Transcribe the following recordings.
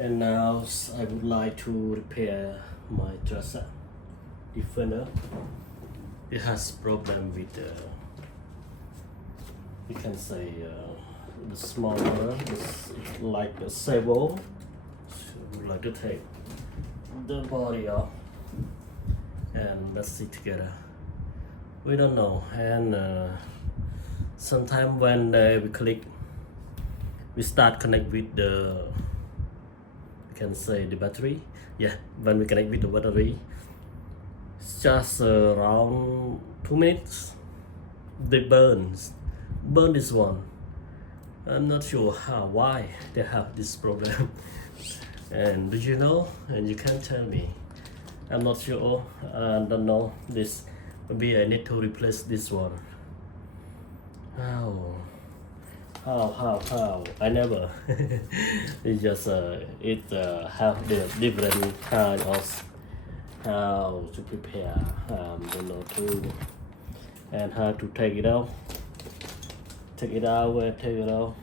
And now I would like to repair my Traxxas Defender. It has problem with you can say the small motor is like a servo. So I would like to take the body off and let's see together. We don't know, and sometimes when we click, we start connect with the, you can say the battery. Yeah, when we connect with the battery, it's just around 2 minutes. They burn this one. I'm not sure why they have this problem. And do you know? And you can tell me. I'm not sure. I don't know this. Maybe I need to replace this one. How? I never. It's just it have the different kind of how to prepare. Don't know to and how to take it out. Take it out and take it out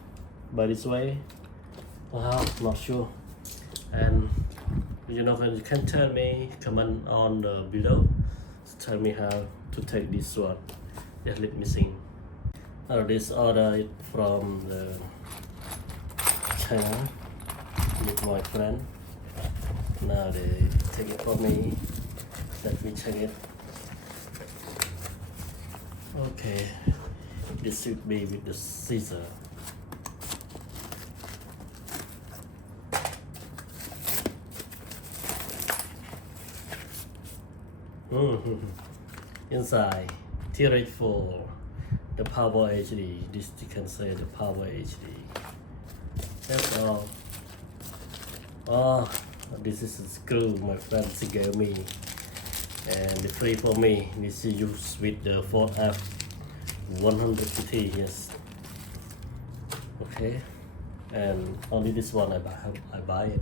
by this way. Wow, not sure. And you know, you can tell me comment on the below. Tell me how to take this one. Just let me see. This order it from the China with my friend. Now they take it for me. Let me check it. Okay, this should be with the scissor. Inside TRX4, the power HD. This you can say the power HD. That's all. Oh, this is a screw my friend gave me, and the free for me. This is used with the Ford F 150. Yes. Okay, and only this one I buy it.